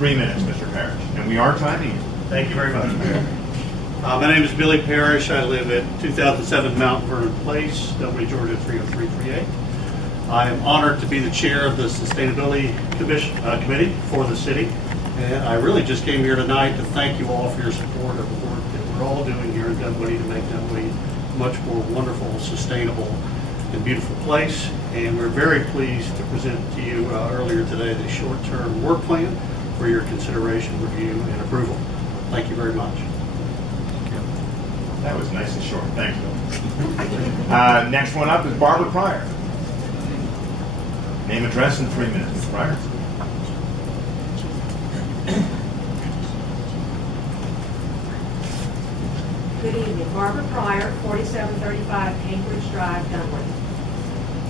3 minutes, Mr. Parish, and we are timing you. Thank you very much, Mayor. My name is Billy Parish. I live at 2007 Mount Vernon Place, Dunwoody, Georgia 30338. I am honored to be the chair of the Sustainability Committee for the city. And I really just came here tonight to thank you all for your support of the work that we're all doing here in Dunwoody to make Dunwoody a much more wonderful, sustainable, and beautiful place. And we're very pleased to present to you earlier today the short-term work plan for your consideration, review, and approval. Thank you very much. That was nice and short. Thank you. Next one up is Barbara Pryor. Name, address, and 3 minutes, Ms. Pryor. Good evening. Barbara Pryor, 4735 Cambridge Drive, Dunwoody.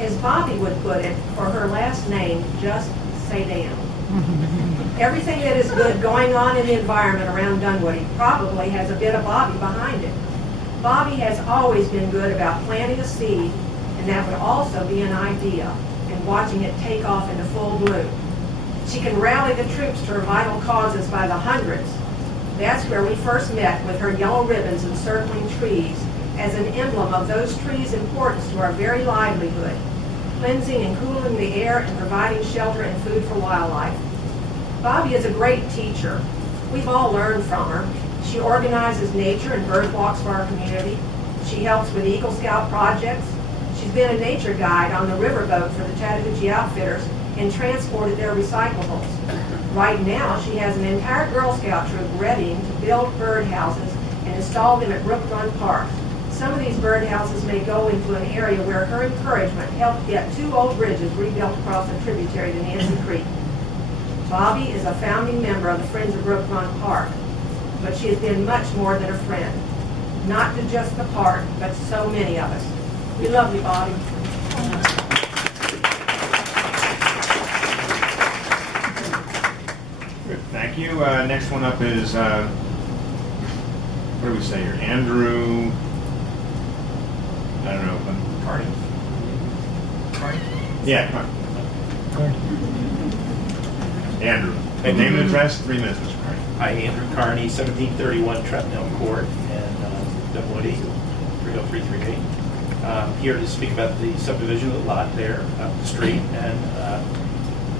As Bobbi would put it, for her last name, just Sedam. Everything that is good going on in the environment around Dunwoody probably has a bit of Bobbi behind it. Bobbi has always been good about planting a seed, and that would also be an idea, and watching it take off into full bloom. She can rally the troops to her vital causes by the hundreds. That's where we first met, with her yellow ribbons encircling trees as an emblem of those trees' importance to our very livelihood, cleansing and cooling the air and providing shelter and food for wildlife. Bobbi is a great teacher. We've all learned from her. She organizes nature and bird walks for our community. She helps with Eagle Scout projects. She's been a nature guide on the riverboat for the Chattahoochee Outfitters and transported their recyclables. Right now, she has an entire Girl Scout troop readying to build birdhouses and install them at Brook Run Park. Some of these birdhouses may go into an area where her encouragement helped get 2 old bridges rebuilt across a tributary to Nancy Creek. Bobbi is a founding member of the Friends of Brook Run Park, but she has been much more than a friend. Not to just the park, but to so many of us. We love you, Bobbi. Good, thank you. Next one up is, what do we say here? Andrew, I don't know, Carney? Yeah, Carney. Andrew. Hey, name and address, 3 minutes, Mr. Carney. Hi, Andrew Carney, 1731 Treptown Court in Dunwoody, 30338. Here to speak about the subdivision of the lot there up the street, and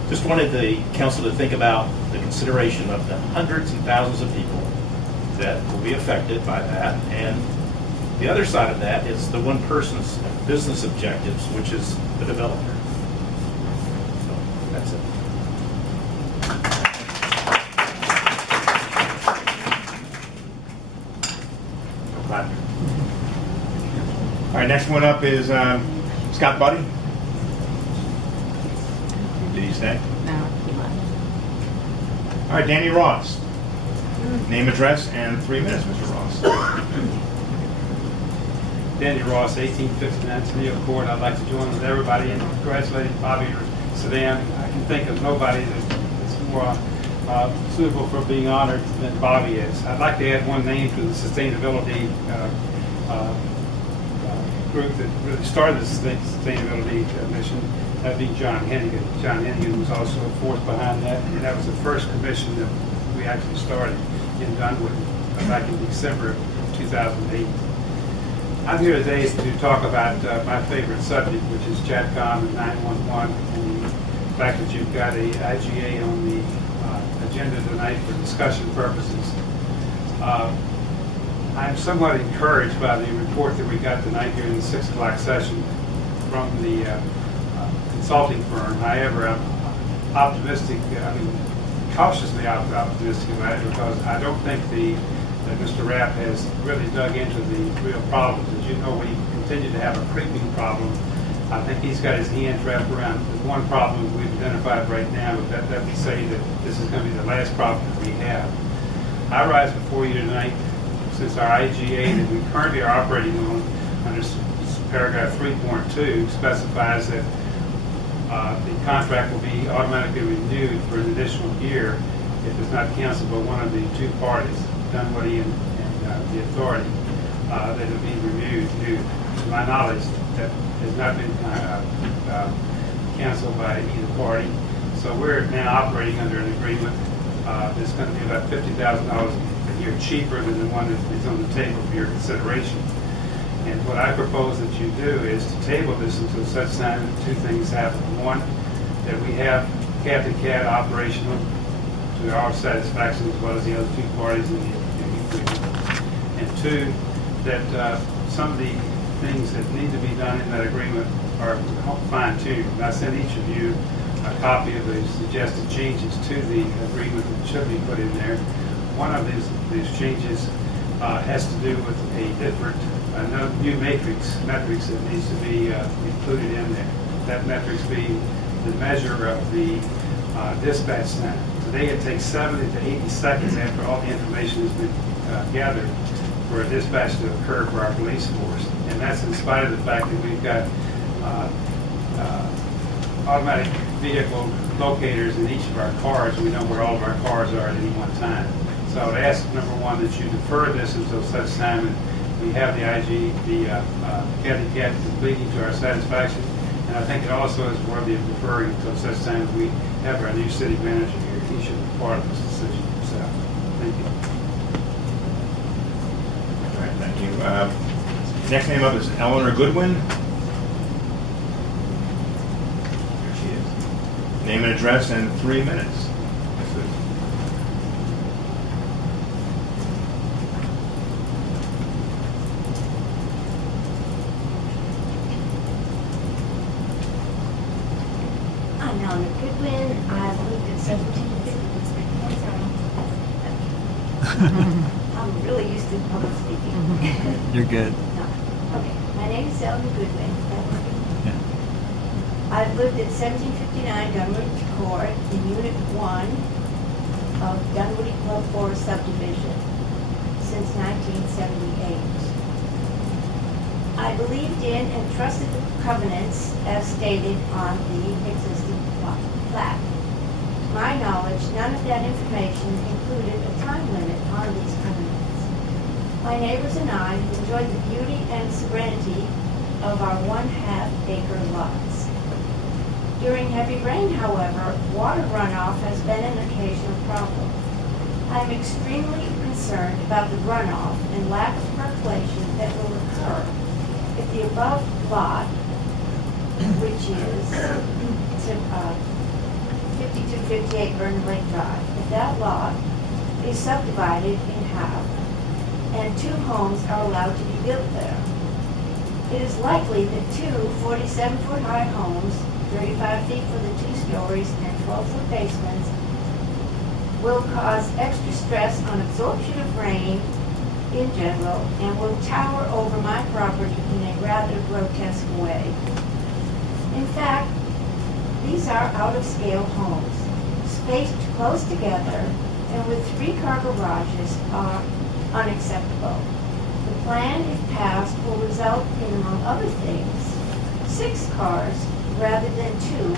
just wanted the council to think about the consideration of the hundreds and thousands of people that will be affected by that, and the other side of that is the one person's business objectives, which is the developer. So that's it. All right, next one up is Scott Buddy. Did he stay? No, he left. All right, Danny Ross. Name, address, and 3 minutes, Mr. Ross. Danny Ross, 1859 Toledo Court. I'd like to join with everybody in congratulating Bobbi or Sedam. I can think of nobody that's more suitable for being honored than Bobbi is. I'd like to add one name to the sustainability group that really started the sustainability mission. That'd be John Hennigan. John Hennigan was also a force behind that, and that was the first commission that we actually started in Dunwoody back in December of 2008. I'm here today to talk about my favorite subject, which is Chatcom and 911, and the fact that you've got a IGA on the agenda tonight for discussion purposes. I'm somewhat encouraged by the report that we got tonight here in the 6 o'clock session from the consulting firm. However, I'm optimistic, cautiously optimistic about it, because I don't think that Mr. Rapp has really dug into the real problems. As you know, we continue to have a creeping problem. I think he's got his hands wrapped around the one problem we've identified right now, but that we say that this is going to be the last problem that we have. I rise before you tonight since our IGA that we currently are operating on under paragraph 3.2 specifies that the contract will be automatically renewed for an additional year if it's not canceled by one of the 2 parties, Dunwoody and the authority, that it will be renewed. To my knowledge, that has not been canceled by either party. So we're now operating under an agreement It's going to be about $50,000 a year cheaper than the one that is on the table for your consideration. And what I propose that you do is to table this until such time that two things happen. One, that we have cat-to-cat operational to our satisfaction as well as the other two parties in the agreement. And two, that some of the things that need to be done in that agreement are fine-tuned. And I sent each of you a copy of the suggested changes to the agreement that should be put in there. One of these changes has to do with a different, new metrics that needs to be included in there. That metrics being the measure of the dispatch time. Today it takes 70 to 80 seconds after all the information has been gathered for a dispatch to occur for our police force. And that's in spite of the fact that we've got automatic vehicle locators in each of our cars. We know where all of our cars are at any one time. So I would ask, number one, that you defer this until such time and we have the cat completing to our satisfaction. And I think it also is worthy of deferring until such time as we have our new city manager here. He should be part of this decision himself. Thank you. All right, thank you. Next name up is Eleanor Goodwin. Here she is. Name and address and 3 minutes. I'm Eleanor Goodwin. I've lived at 1750. I'm really used to public speaking. You're good. No. Okay. My name is Eleanor Goodwin. Yeah. I've lived at 1759 Dunwoody Court in Unit 1 of Dunwoody Club Forest subdivision since 1978. I believed in and trusted the covenants as stated on the existing plat. To my knowledge, none of that information included a time limit on these covenants. My neighbors and I enjoyed the beauty and serenity of our 1/2 acre lots. During heavy rain, however, water runoff has been an occasional problem. I am extremely concerned about the runoff and lack of percolation that will occur if the above lot, which is 5258 Vernon Lake Drive, if that lot is subdivided in half and 2 homes are allowed to be built there. It is likely that 2 47-foot high homes, 35 feet for the 2 stories and 12-foot basements, will cause extra stress on absorption of rain in general and will tower over my property in a rather grotesque way. In fact, these are out-of-scale homes, spaced close together and with 3-car garages are unacceptable. The plan, if passed, will result in, among other things, 6 cars rather than 2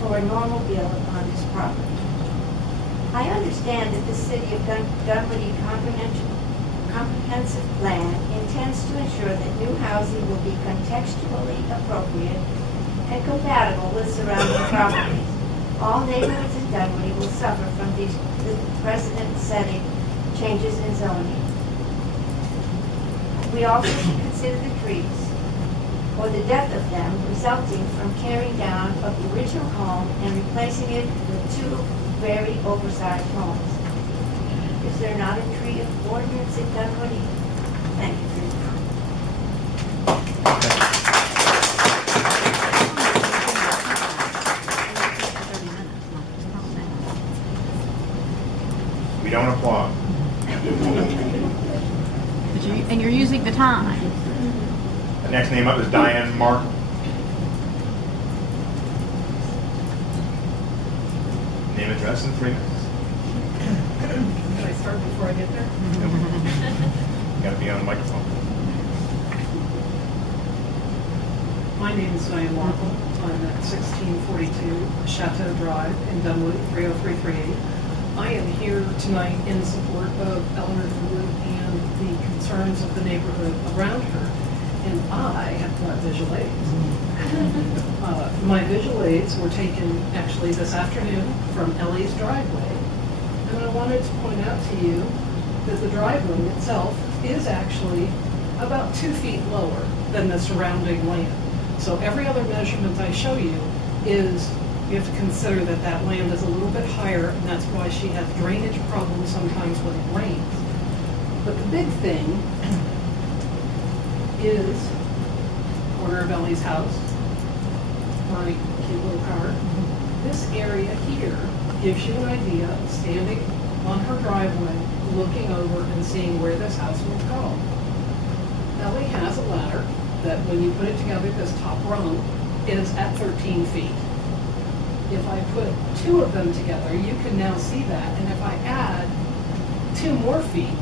for a normal build on this property. I understand that the City of Dunwoody comprehensive plan intends to ensure that new housing will be contextually appropriate and compatible with surrounding properties. All neighborhoods in Dunwoody will suffer from the precedent-setting changes in zoning. We also should consider the trees, or the death of them, resulting from tearing down of the original home and replacing it with 2 very oversized homes. Is there not a tree of ordinance in Dunwoody? Thank you for your time. We don't applaud. And you're using the time. The next name up is Diane Martin. Name, address, and 3 minutes. Can I start before I get there? You gotta be on the microphone. My name is Diane Martin. I'm at 1642 Chateau Drive in Dunwoody, 30338. I am here tonight in support of Eleanor Goodwin and the concerns of the neighborhood around her. And I have brought visual aids. My visual aids were taken actually this afternoon from Ellie's driveway. And I wanted to point out to you that the driveway itself is actually about 2 feet lower than the surrounding land. So every other measurement I show you is, you have to consider that that land is a little bit higher, and that's why she has drainage problems sometimes when it rains. But the big thing is corner of Ellie's house, my cute little car. This area here gives you an idea of standing on her driveway, looking over and seeing where this house will go. Ellie has a ladder that when you put it together, this top rung is at 13 feet. If I put 2 of them together, you can now see that. And if I add 2 more feet,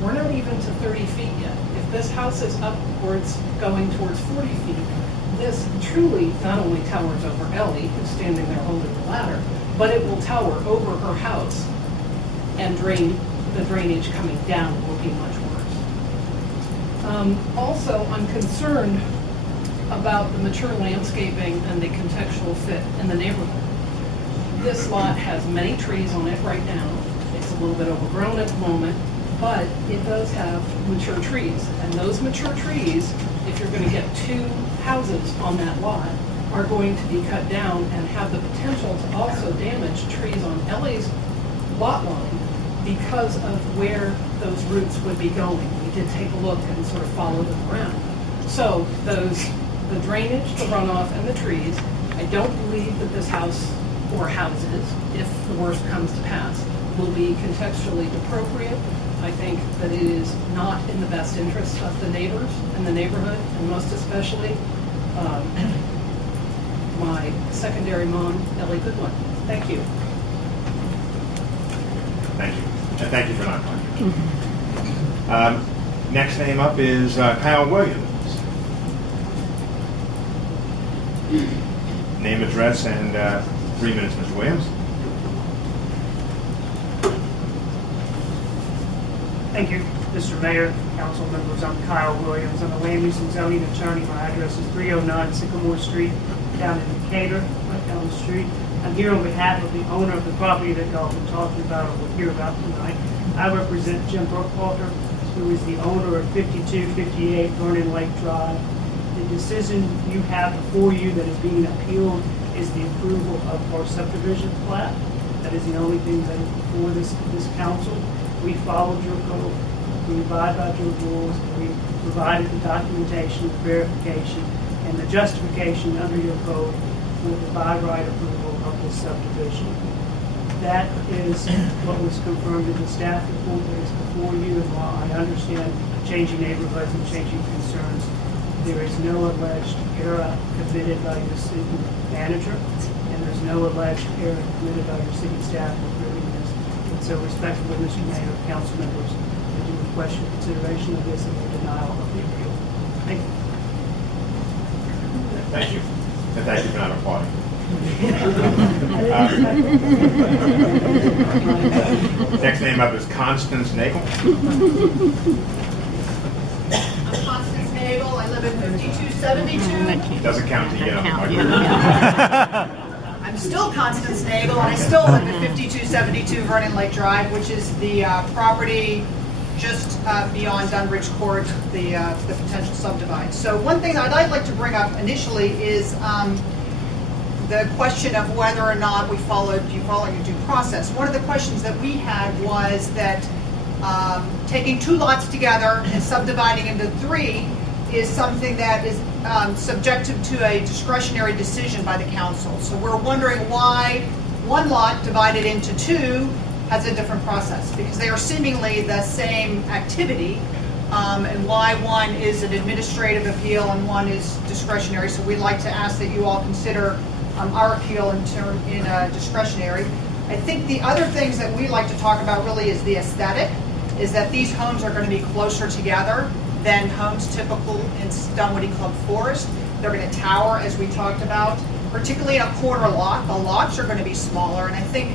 we're not even to 30 feet yet. If this house is upwards going towards 40 feet, this truly not only towers over Ellie, who's standing there holding the ladder, but it will tower over her house and drain the drainage coming down will be much worse. Also, I'm concerned about the mature landscaping and the contextual fit in the neighborhood. This lot has many trees on it right now. It's a little bit overgrown at the moment, but it does have mature trees. And those mature trees, if you're going to get 2 houses on that lot, are going to be cut down and have the potential to also damage trees on Ellie's lot line because of where those roots would be going. We did take a look and sort of follow them around. So the drainage, the runoff, and the trees, I don't believe that this house or houses, if the worst comes to pass, will be contextually appropriate. I think that it is not in the best interest of the neighbors and the neighborhood, and most especially my secondary mom, Ellie Goodwin. Thank you. Thank you. And thank you for not talking. Next name up is Kyle Williams. Name, address, and 3 minutes, Mr. Williams. Thank you, Mr. Mayor, council members. I'm Kyle Williams. I'm a land use and zoning attorney. My address is 309 Sycamore Street down in Decatur, right down the street. I'm here on behalf of the owner of the property that y'all have been talking about or will hear about tonight. I represent Jim Brookwalter, who is the owner of 5258 Vernon Lake Drive. The decision you have before you that is being appealed is the approval of our subdivision plat. That is the only thing that is before this council. We followed your code, we abide by your rules, we provided the documentation, the verification, and the justification under your code for the by right approval of this subdivision. That is what was confirmed in the staff report that is before you, and while I understand changing neighborhoods and changing concerns, there is no alleged error committed by your city manager, and there's no alleged error committed by your city staff in approving this. And so respectfully, Mr. Mayor, council members, I do request your consideration of this and the denial of the appeal. Thank you. Thank you. And thank you for not applauding. Next name up is Constance Nagel. I'm Constance Nagel. I live at 5272. Doesn't count to you. I'm still Constance Nagel, and I still live at 5272 Vernon Lake Drive, which is the property just beyond Dunwich Court, the potential subdivide. So one thing that I'd like to bring up initially is the question of whether or not you followed your due process. One of the questions that we had was that taking 2 lots together and subdividing into 3 is something that is subjective to a discretionary decision by the council. So we're wondering why 1 lot divided into 2 has a different process, because they are seemingly the same activity, and why one is an administrative appeal and one is discretionary. So we'd like to ask that you all consider our appeal in discretionary. I think the other things that we like to talk about really is the aesthetic, is that these homes are going to be closer together than homes typical in Dunwoody Club Forest. They're going to tower, as we talked about, particularly in a corner lot. The lots are going to be smaller, and I think,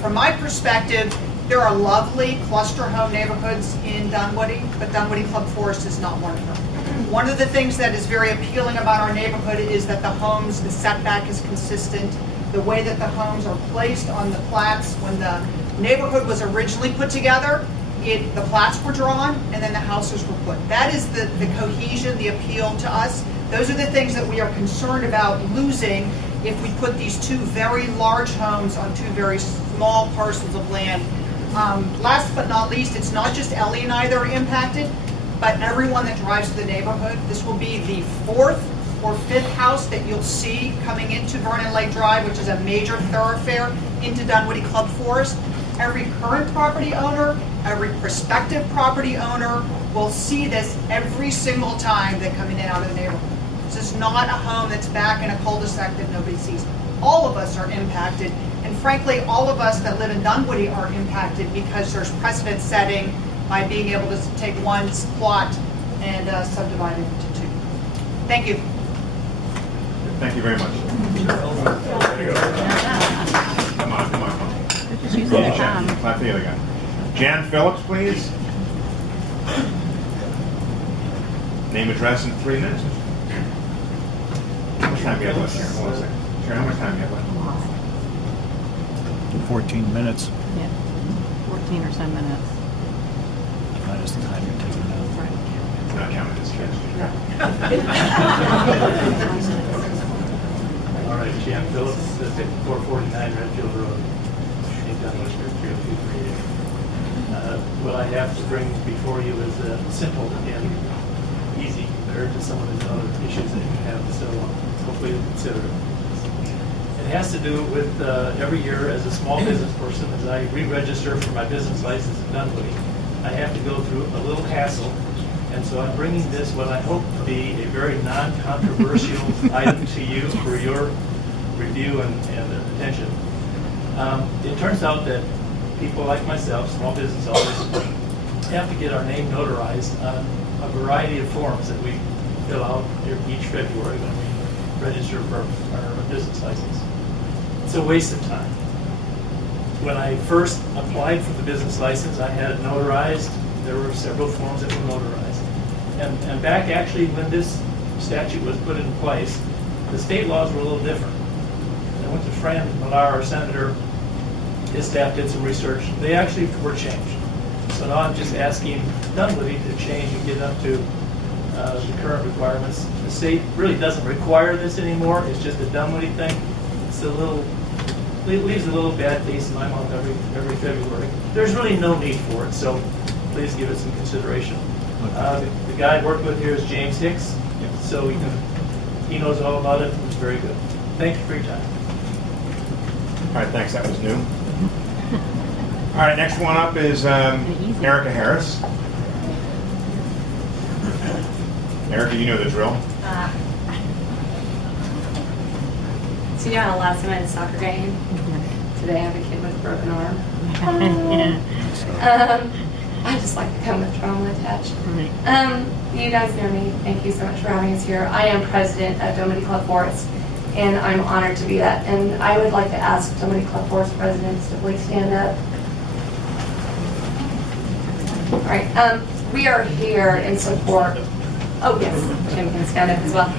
from my perspective, there are lovely cluster home neighborhoods in Dunwoody, but Dunwoody Club Forest is not one of them. One of the things that is very appealing about our neighborhood is that the setback is consistent. The way that the homes are placed on the plats when the neighborhood was originally put together, the plats were drawn, and then the houses were put. That is the cohesion, the appeal to us. Those are the things that we are concerned about losing if we put these two very large homes on two very small parcels of land. Last but not least, it's not just Ellie and I that are impacted, but everyone that drives to the neighborhood. This will be the 4th or 5th house that you'll see coming into Vernon Lake Drive, which is a major thoroughfare into Dunwoody Club Forest. Every current property owner, every prospective property owner will see this every single time they come in and out of the neighborhood. This is not a home that's back in a cul-de-sac that nobody sees. All of us are impacted, and frankly, all of us that live in Dunwoody are impacted because there's precedent setting by being able to take one plot and subdivide it into two. Thank you. Thank you very much. Come on. Just using the time. Clap the other guy. Jan Phillips, please. Name, address, in 3 minutes. How much time do you have left here? Hold on a second. Sharon, how much time do you have left? 14 minutes. Yeah, 14 or so minutes. Minus the time you're taking out. It's not counting as cash. All right, Jan Phillips, 449 Redfield Road, in Dunwoody, 30238. What I have to bring before you is simple and easy compared to some of the other issues that you have, so hopefully you'll consider it. It has to do with every year as a small business person, as I re-register for my business license in Dunwoody, I have to go through a little hassle, and so I'm bringing this, what I hope to be a very non-controversial item to you for your review and attention. It turns out that people like myself, small business owners, have to get our name notarized on a variety of forms that we fill out each February when we register for our business license. It's a waste of time. When I first applied for the business license, I had it notarized. There were several forms that were notarized. And back actually when this statute was put in place, the state laws were a little different. I went to Fran Millar, our senator. His staff did some research. They actually were changed. So now I'm just asking Dunwoody to change and get up to the current requirements. The state really doesn't require this anymore. It's just a Dunwoody thing. It's a little, it leaves a little bad taste in my mouth every February. There's really no need for it, so please give it some consideration. The guy I work with here is James Hicks, so he knows all about it. It's very good. Thank you for your time. All right, thanks. That was new. All right, next one up is Erika Harris. Erika, you know the drill. So you know how last time I had a soccer game? Today I have a kid with a broken arm. I just like to come with trauma attached. You guys know me. Thank you so much for having us here. I am president of Dunwoody Club Forrest, and I'm honored to be that. And I would like to ask Dunwoody Club Forrest presidents to please stand up. All right. We are here in support. Oh yes, Jim can stand up as well.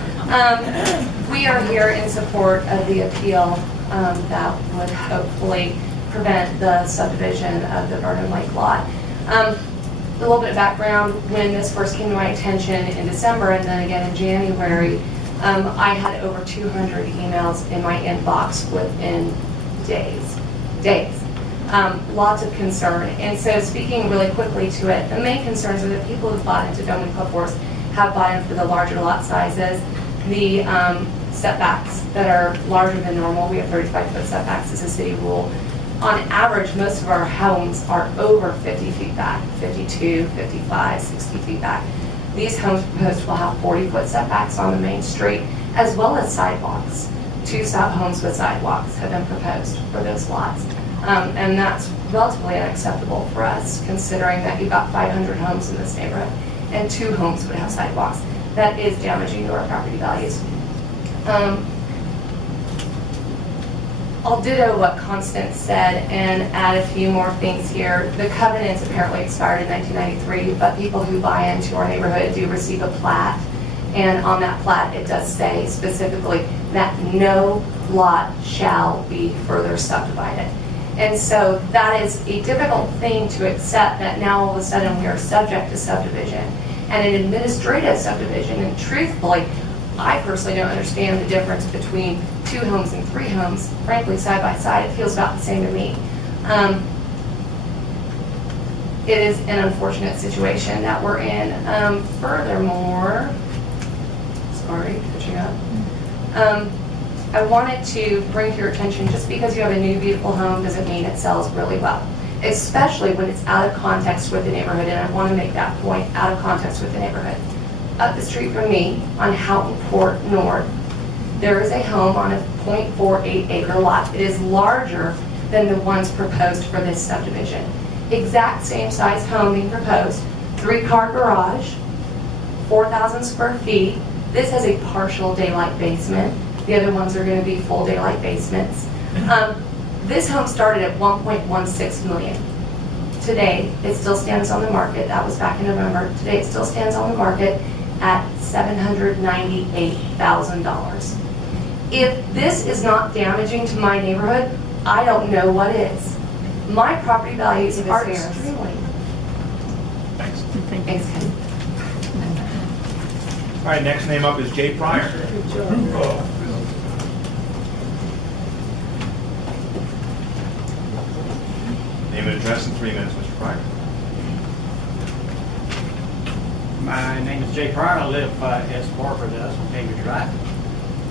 We are here in support of the appeal that would hopefully prevent the subdivision of the Vernon Lake lot. A little bit of background: when this first came to my attention in December and then again in January, I had over 200 emails in my inbox within days. Lots of concern. And so speaking really quickly to it, the main concerns are that people who bought into Dunwoody Club Forest have bought in for the larger lot sizes, the setbacks that are larger than normal. We have 35-foot setbacks as a city rule. On average, most of our homes are over 50 feet back, 52, 55, 60 feet back. These homes proposed will have 40-foot setbacks on the main street, as well as sidewalks. 2 homes with sidewalks have been proposed for those lots. And that's relatively unacceptable for us, considering that you've got 500 homes in this neighborhood, and 2 homes would have sidewalks. That is damaging to our property values. I'll ditto what Constance said and add a few more things here. The covenants apparently expired in 1993, but people who buy into our neighborhood do receive a plat, and on that plat it does say specifically that no lot shall be further subdivided. And so that is a difficult thing to accept, that now all of a sudden we are subject to subdivision and an administrative subdivision. And truthfully, I personally don't understand the difference between 2 homes and 3 homes. Frankly, side by side, it feels about the same to me. It is an unfortunate situation that we're in. Furthermore, sorry, catching up. I wanted to bring to your attention, just because you have a new beautiful home doesn't mean it sells really well, especially when it's out of context with the neighborhood, and I want to make that point, out of context with the neighborhood. Up the street from me, on Houghton Court North, there is a home on a 0.48 acre lot. It is larger than the ones proposed for this subdivision. Exact same size home being proposed, 3-car garage, 4,000 square feet. This has a partial daylight basement. The other ones are going to be full daylight basements. This home started at $1.16 million. Today, it still stands on the market. That was back in November. Today, it still stands on the market at $798,000. If this is not damaging to my neighborhood, I don't know what is. My property values are extremely. Thanks. Thanks, Ken. All right, next name up is Jay Pryor. Name and address in 3 minutes, Mr. Pryor. My name is Jay Pryor. I live, as Barbara does, on Cambridge Drive.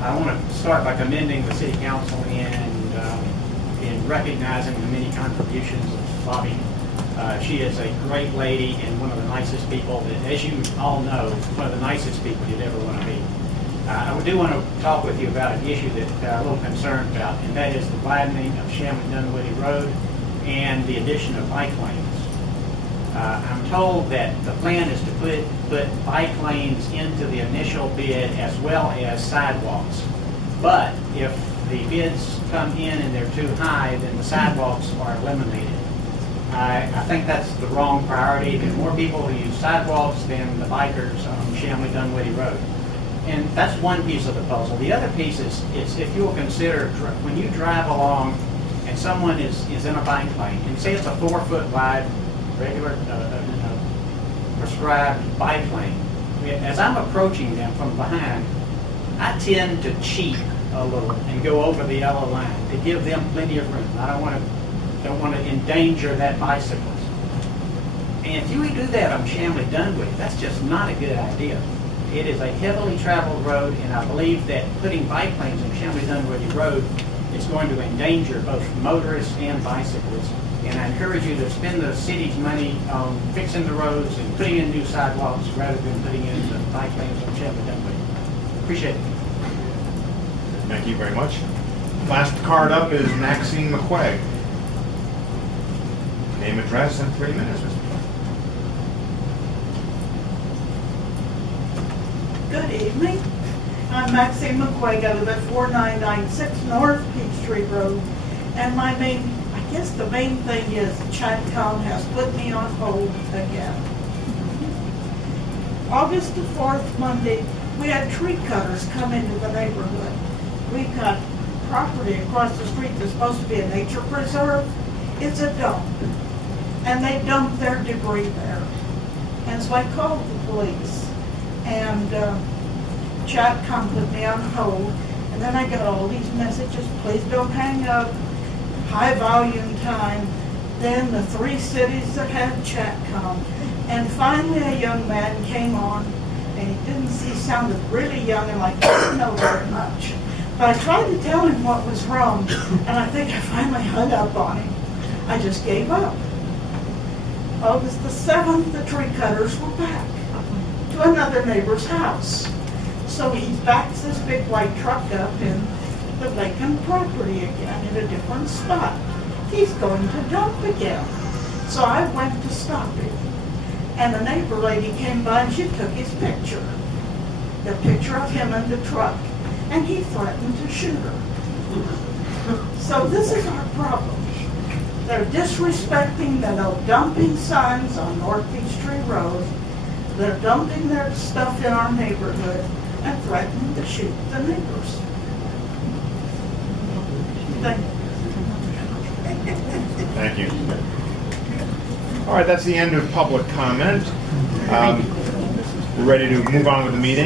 I want to start by commending the City Council in recognizing the many contributions of Bobbi. She is a great lady and one of the nicest people that, as you all know, one of the nicest people you'd ever want to meet. I do want to talk with you about an issue that I'm a little concerned about, and that is the widening of Dunwoody Road and the addition of bike lanes. I'm told that the plan is to put bike lanes into the initial bid as well as sidewalks. But if the bids come in and they're too high, then the sidewalks are eliminated. I think that's the wrong priority. There are more people who use sidewalks than the bikers on Dunwoody Road. And that's one piece of the puzzle. The other piece is if you'll consider when you drive along and someone is in a bike lane, and say it's a 4-foot wide, regular, prescribed bike lane, as I'm approaching them from behind, I tend to cheat a little and go over the yellow line to give them plenty of room. I don't want to endanger that bicyclist. And if you do that on Dunwoody, that's just not a good idea. It is a heavily traveled road, and I believe that putting bike lanes on Dunwoody Road is going to endanger both motorists and bicyclists. And I encourage you to spend the city's money on fixing the roads and putting in new sidewalks rather than putting in the bike lanes on Dunwoody. Appreciate it. Thank you very much. Last card up is Maxine McGuigan. Name, address, and 3 minutes, Mr. Good evening. I'm Maxine McGuigan. I live at 4996 North Peachtree Road. And the main thing is Chatcom has put me on hold again. August the 4th, Monday, we had tree cutters come into the neighborhood. We've got property across the street that's supposed to be a nature preserve. It's a dump. And they dump their debris there. And so I called the police. And Chatcom put me on hold. And then I got all these messages, please don't hang up, high volume time. Then the 3 cities that had Chatcom. And finally a young man came on, and he sounded really young and like didn't know very much. But I tried to tell him what was wrong, and I think I finally hung up on him. I just gave up. August the 7th, the tree cutters were back to another neighbor's house. So he backs this big white truck up in the vacant property again in a different spot. He's going to dump again. So I went to stop him. And the neighbor lady came by and she took his picture. The picture of him in the truck. And he threatened to shoot her. So this is our problem. They're disrespecting the no dumping signs on North Peachtree Road. They're dumping their stuff in our neighborhood and threatening to shoot the neighbors. Thank you. Thank you. All right, that's the end of public comment. We're ready to move on with the meeting.